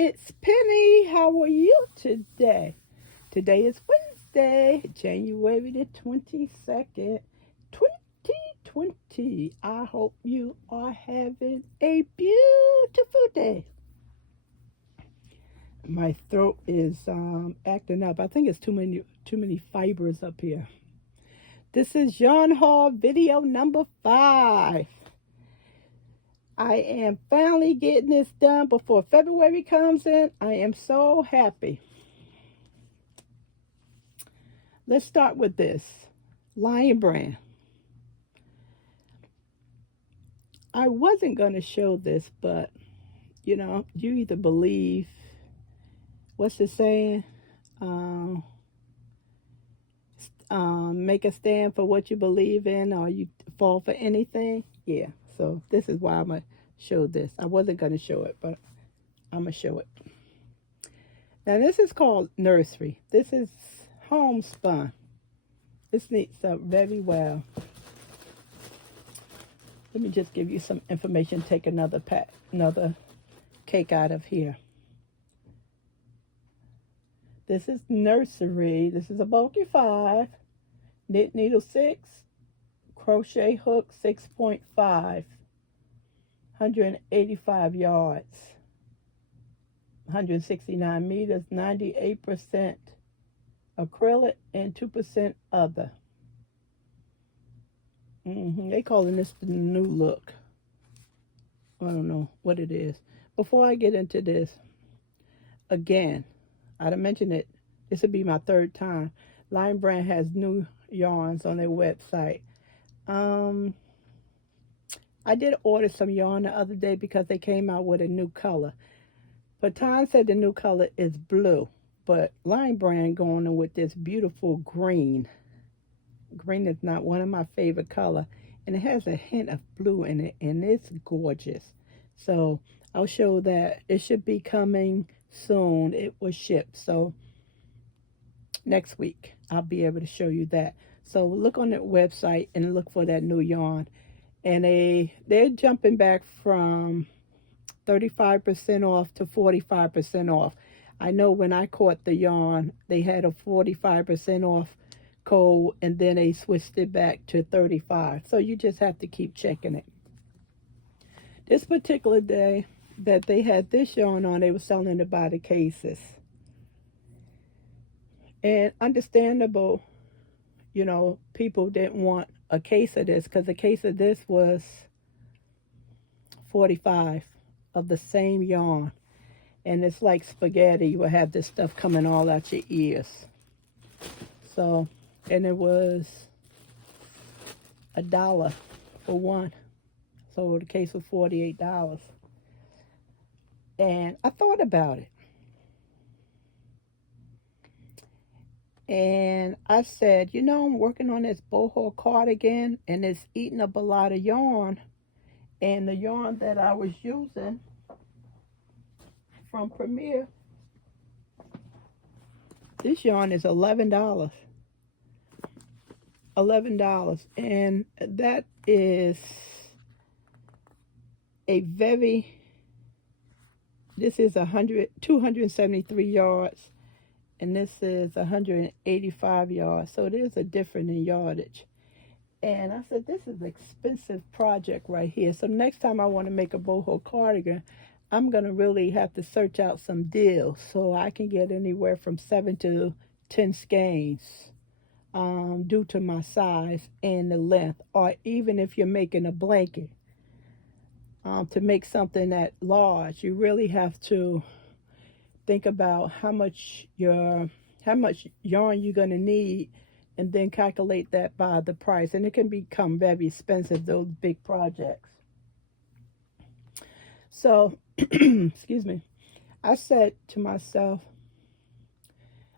it's Penny. How are you today? Today is Wednesday, January the 22nd, 2020. I hope you are having a beautiful day. My throat is acting up. I think it's too many fibers up here. This is Yarn Hall video number 5. I am finally getting this done before February comes in. I am so happy. Let's start with this. Lion Brand. I wasn't going to show this, but, you either believe, what's the saying? Make a stand for what you believe in, or you fall for anything. Yeah, so this is why I'm going to show this. I wasn't going to show it, but I'm going to show it. Now, this is called Nursery. This is Homespun. This knits up very well. Let me just give you some information. Take another cake out of here. This is Nursery. This is a bulky 5. Knit needle 6. Crochet hook 6.5. 185 yards. 169 meters. 98% acrylic and 2% other. They calling this the new look. I don't know what it is. Before I get into this, again, I'd have mentioned it. This would be my 3rd time. Lion Brand has new yarns on their website. I did order some yarn the other day because they came out with a new color. But Tom said the new color is blue. But Lion Brand going in with this beautiful green. Green is not one of my favorite color. And it has a hint of blue in it. And it's gorgeous. So I'll show that. It should be coming soon. It was shipped. So next week I'll be able to show you that. So look on their website and look for that new yarn. And they're jumping back from 35% off to 45% off. I know when I caught the yarn, they had a 45% off code, and then they switched it back to 35. So you just have to keep checking it. This particular day that they had this yarn on, they were selling it by the cases. And understandable, people didn't want a case of this because the case of this was 45 of the same yarn. And it's like spaghetti. You will have this stuff coming all out your ears. So, and it was $1 for one. So the case was $48. And I thought about it. And I said, I'm working on this boho cardigan, and it's eating up a lot of yarn. And the yarn that I was using from Premier, this yarn is $11. $11. And that is this is 273 yards. And this is 185 yards. So it is a difference in yardage. And I said, this is an expensive project right here. So next time I want to make a boho cardigan, I'm going to really have to search out some deals. So I can get anywhere from 7 to 10 skeins due to my size and the length. Or even if you're making a blanket. To make something that large, you really have to think about how much yarn you're going to need, and then calculate that by the price. And it can become very expensive, those big projects. So, excuse me, I said to myself,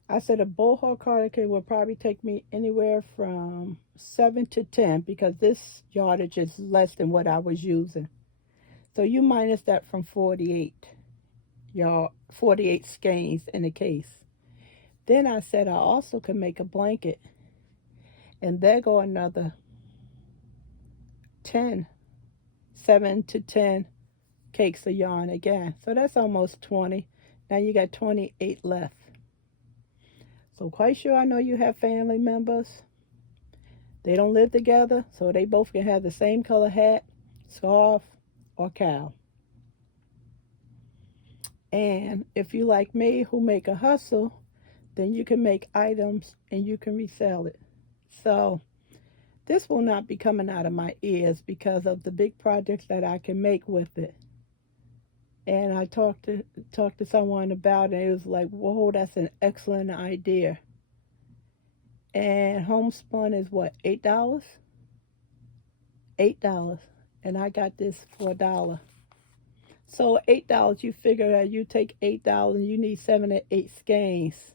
a boho cardigan will probably take me anywhere from 7 to 10, because this yardage is less than what I was using. So you minus that from 48 skeins in a case. Then I said I also could make a blanket, and there go another 7 to 10 cakes of yarn again. So that's almost 20. Now you got 28 left. So quite sure I know you have family members. They don't live together, so they both can have the same color hat, scarf, or cowl. And if you like me, who make a hustle, then you can make items and you can resell it. So this will not be coming out of my ears because of the big projects that I can make with it. And I talked to someone about it. It was like, whoa, that's an excellent idea. And Homespun is what, $8? $8. And I got this for $1. So $8, you figure that you take $8 and you need 7 or 8 skeins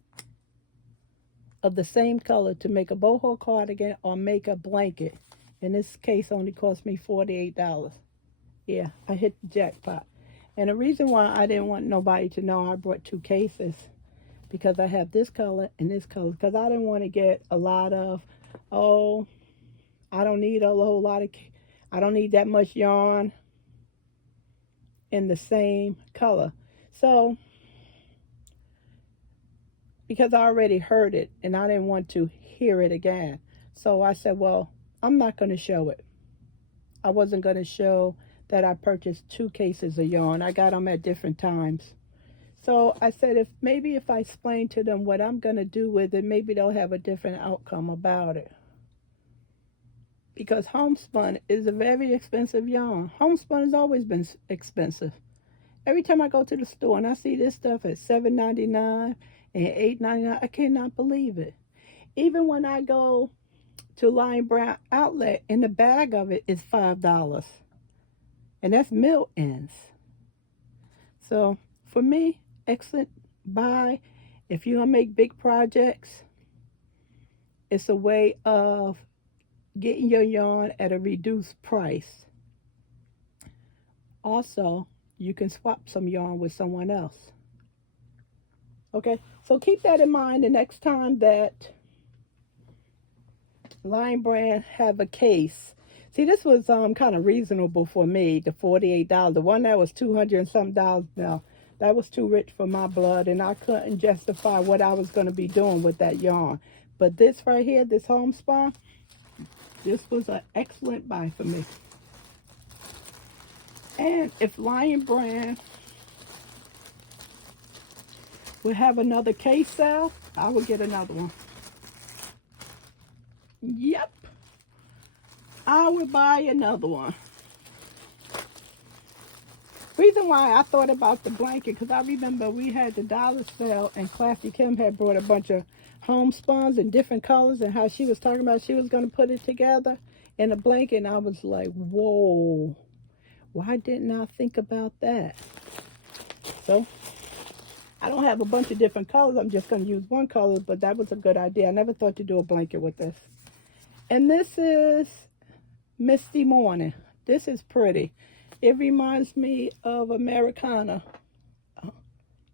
of the same color to make a boho cardigan or make a blanket. In this case, only cost me $48. Yeah, I hit the jackpot. And the reason why I didn't want nobody to know I brought 2 cases, because I have this color and this color, because I didn't want to get a lot of, oh, I don't need a whole lot of, I don't need that much yarn in the same color. So, because I already heard it and I didn't want to hear it again. So I said, well, I'm not going to show it. I wasn't going to show that I purchased 2 cases of yarn. I got them at different times. So I said, if I explain to them what I'm going to do with it, maybe they'll have a different outcome about it. Because homespun is a very expensive yarn. Homespun has always been expensive. Every time I go to the store and I see this stuff at $7.99 and $8.99, I cannot believe it. Even when I go to Lion Brown Outlet, and the bag of it is $5. And that's mill ends. So for me, excellent buy. If you're going to make big projects, it's a way of getting your yarn at a reduced price. Also, you can swap some yarn with someone else. Okay, so keep that in mind the next time that Lion Brand have a case. See, this was kind of reasonable for me, the $48. The one that was $200 and something, no, that was too rich for my blood, and I couldn't justify what I was going to be doing with that yarn. But this right here, this homespun, this was an excellent buy for me. And if Lion Brand would have another case sale, I would get another one. Yep. I would buy another one. Reason why I thought about the blanket, because I remember we had the dollar sale and Classy Kim had brought a bunch of homespuns in different colors, and how she was talking about she was going to put it together in a blanket, and I was like, whoa, why didn't I think about that? So I don't have a bunch of different colors. I'm just going to use one color, but that was a good idea. I never thought to do a blanket with this. And this is Misty Morning. This is pretty. It reminds me of Americana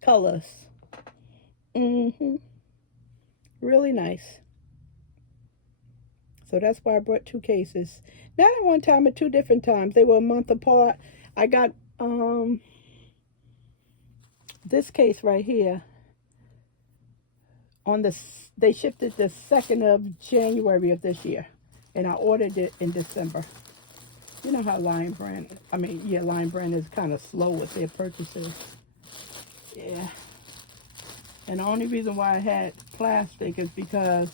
colors. Really nice. So that's why I brought 2 cases. Not at one time, at 2 different times. They were a month apart. I got this case right here on they shipped it the 2nd of January of this year, and I ordered it in December. You know how Lion Brand is kind of slow with their purchases. Yeah. And the only reason why I had plastic is because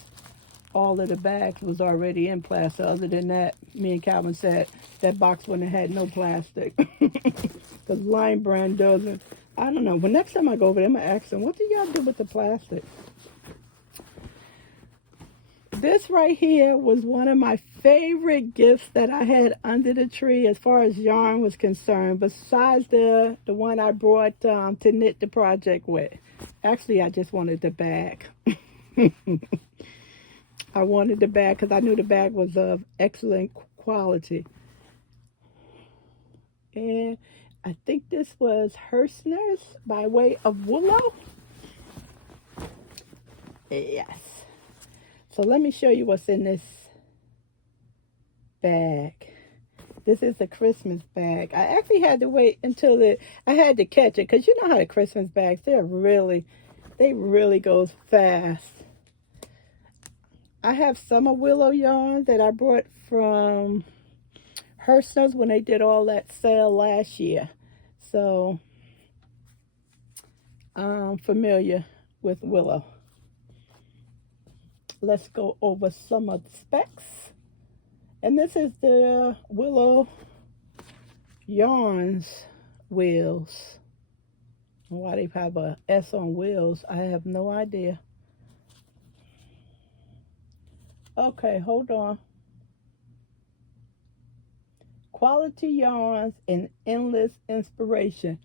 all of the bags was already in plastic. Other than that, me and Calvin said that box wouldn't have had no plastic. Because Lion Brand doesn't. I don't know. But next time I go over there, I'm going to ask them, what do y'all do with the plastic? This right here was one of my favorite gifts that I had under the tree as far as yarn was concerned, besides the one I brought to knit the project with. Actually, I just wanted the bag. I wanted the bag because I knew the bag was of excellent quality. And I think this was Hearst Nurse by way of Willow. Yes. So let me show you what's in this bag. This is the Christmas bag. I actually had to wait until I had to catch it, because you know how the Christmas bags, they really goes fast. I have summer willow yarn that I brought from Hearst Nurse when they did all that sale last year. So I'm familiar with willow. Let's go over some of the specs. And this is the Willow Yarns wheels. Why they have a S on wheels, I have no idea. Okay, hold on. Quality yarns and endless inspiration.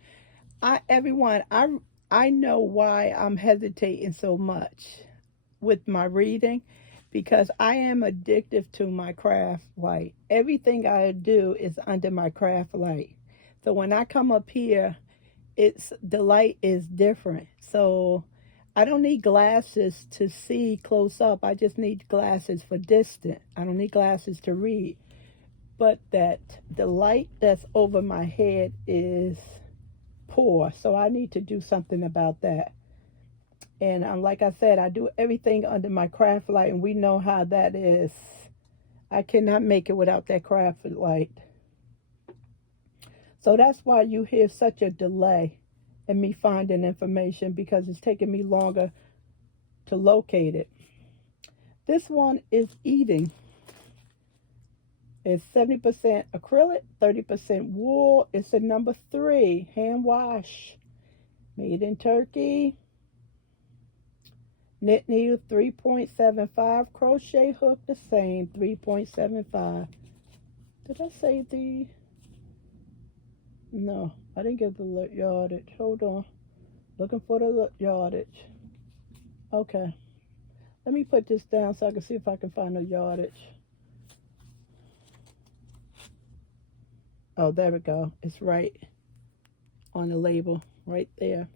Everyone, I know why I'm hesitating so much with my reading, because I am addicted to my craft light. Everything I do is under my craft light. So when I come up here, the light is different. So I don't need glasses to see close up. I just need glasses for distant. I don't need glasses to read. But the light that's over my head is poor. So I need to do something about that. And like I said, I do everything under my craft light, and we know how that is. I cannot make it without that craft light. So that's why you hear such a delay in me finding information, because it's taking me longer to locate it. This one is eating. It's 70% acrylic, 30% wool. It's a number 3, hand wash. Made in Turkey. Knit needle 3.75, crochet hook the same, 3.75. Did I say the? No, I didn't get the yardage. Hold on. Looking for the yardage. Okay. Let me put this down so I can see if I can find the yardage. Oh, there we go. It's right on the label, right there.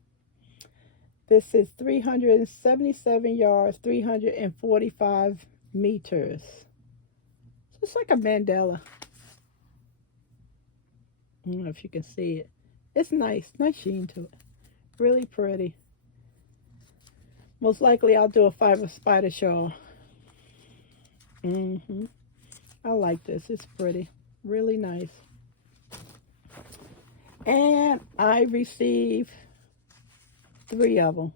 This is 377 yards, 345 meters. So it's like a mandala. I don't know if you can see it. It's nice sheen to it. Really pretty. Most likely I'll do a fiber spider shawl. I like this. It's pretty. Really nice. And I received 3 of them.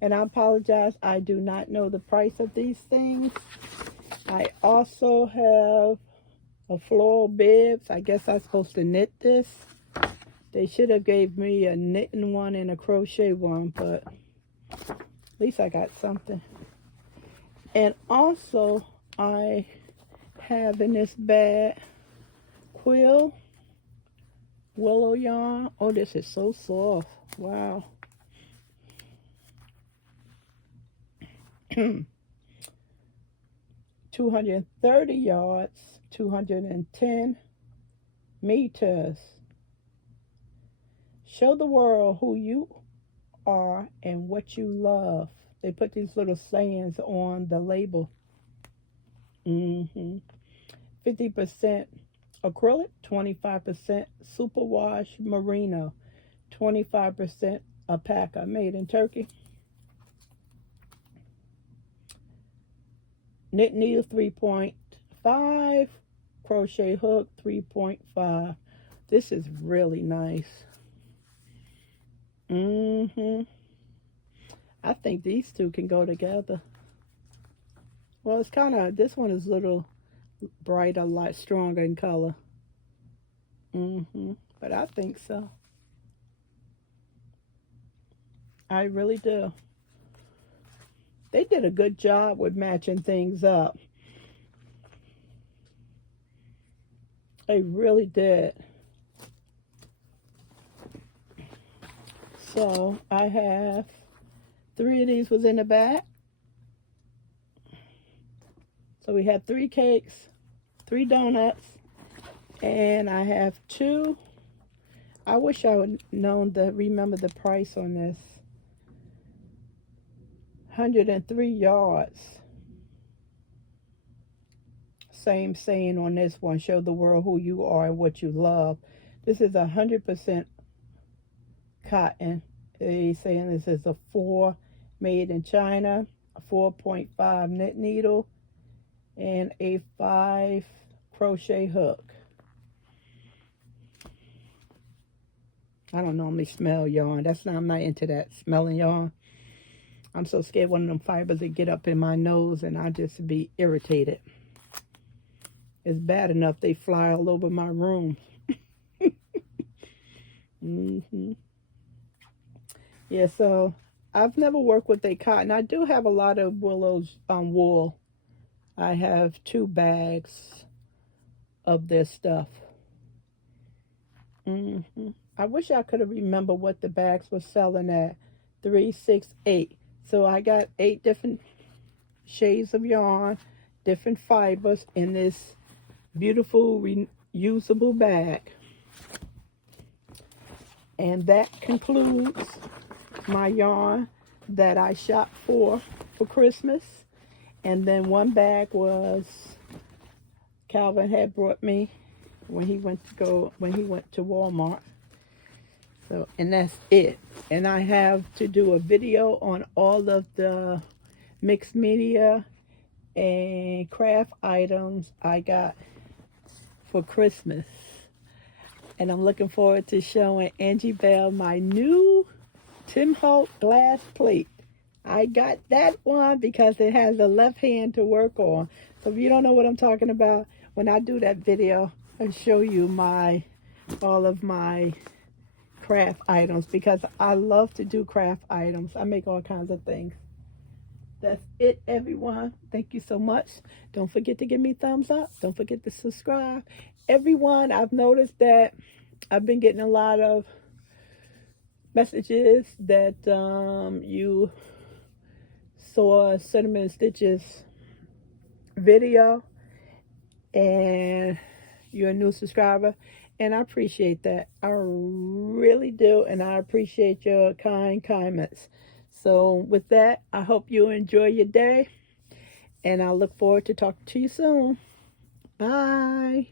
And I apologize, I do not know the price of these things. I also have a floral bibs. I guess I'm supposed to knit this. They should have gave me a knitting one and a crochet one, but at least I got something. And also I have in this bag quill willow yarn. Oh, this is so soft. Wow. 230 yards, 210 meters. Show the world who you are and what you love. They put these little sayings on the label. 50% acrylic, 25% superwash merino, 25% alpaca, made in Turkey. Knit needle 3.5, crochet hook 3.5. This is really nice. I think these two can go together. Well, it's kind of, this one is a little brighter, light, stronger in color. But I think so. I really do. They did a good job with matching things up. They really did. So I have 3 of these was in the bag. So we have 3 cakes, 3 donuts, and I have 2. I wish I would remember the price on this. 103 yards. same saying on this one. Show the world who you are and what you love. This is 100% cotton. They saying this is a 4 made in China, a 4.5 knit needle, and a 5 crochet hook. I don't normally smell yarn. I'm not into that smelling yarn. I'm so scared one of them fibers would get up in my nose and I just be irritated. It's bad enough they fly all over my room. Yeah, so I've never worked with a cotton. I do have a lot of Willow's wool. I have 2 bags of this stuff. I wish I could have remembered what the bags were selling at. 368. So I got 8 different shades of yarn, different fibers in this beautiful reusable bag. And that concludes my yarn that I shopped for Christmas. And then one bag was Calvin had brought me when he went to Walmart. So, and that's it. And I have to do a video on all of the mixed media and craft items I got for Christmas. And I'm looking forward to showing Angie Bell my new Tim Holt glass plate. I got that one because it has a left hand to work on. So if you don't know what I'm talking about, when I do that video, I'll show you all of my craft items because I love to do craft items. I make all kinds of things. That's it, everyone. Thank you so much. Don't forget to give me thumbs up. Don't forget to subscribe. Everyone, I've noticed that I've been getting a lot of messages that you saw Cinnamon Stitches video and you're a new subscriber, and I appreciate that. I really do, and I appreciate your kind comments. So with that, I hope you enjoy your day, and I look forward to talking to you soon. Bye.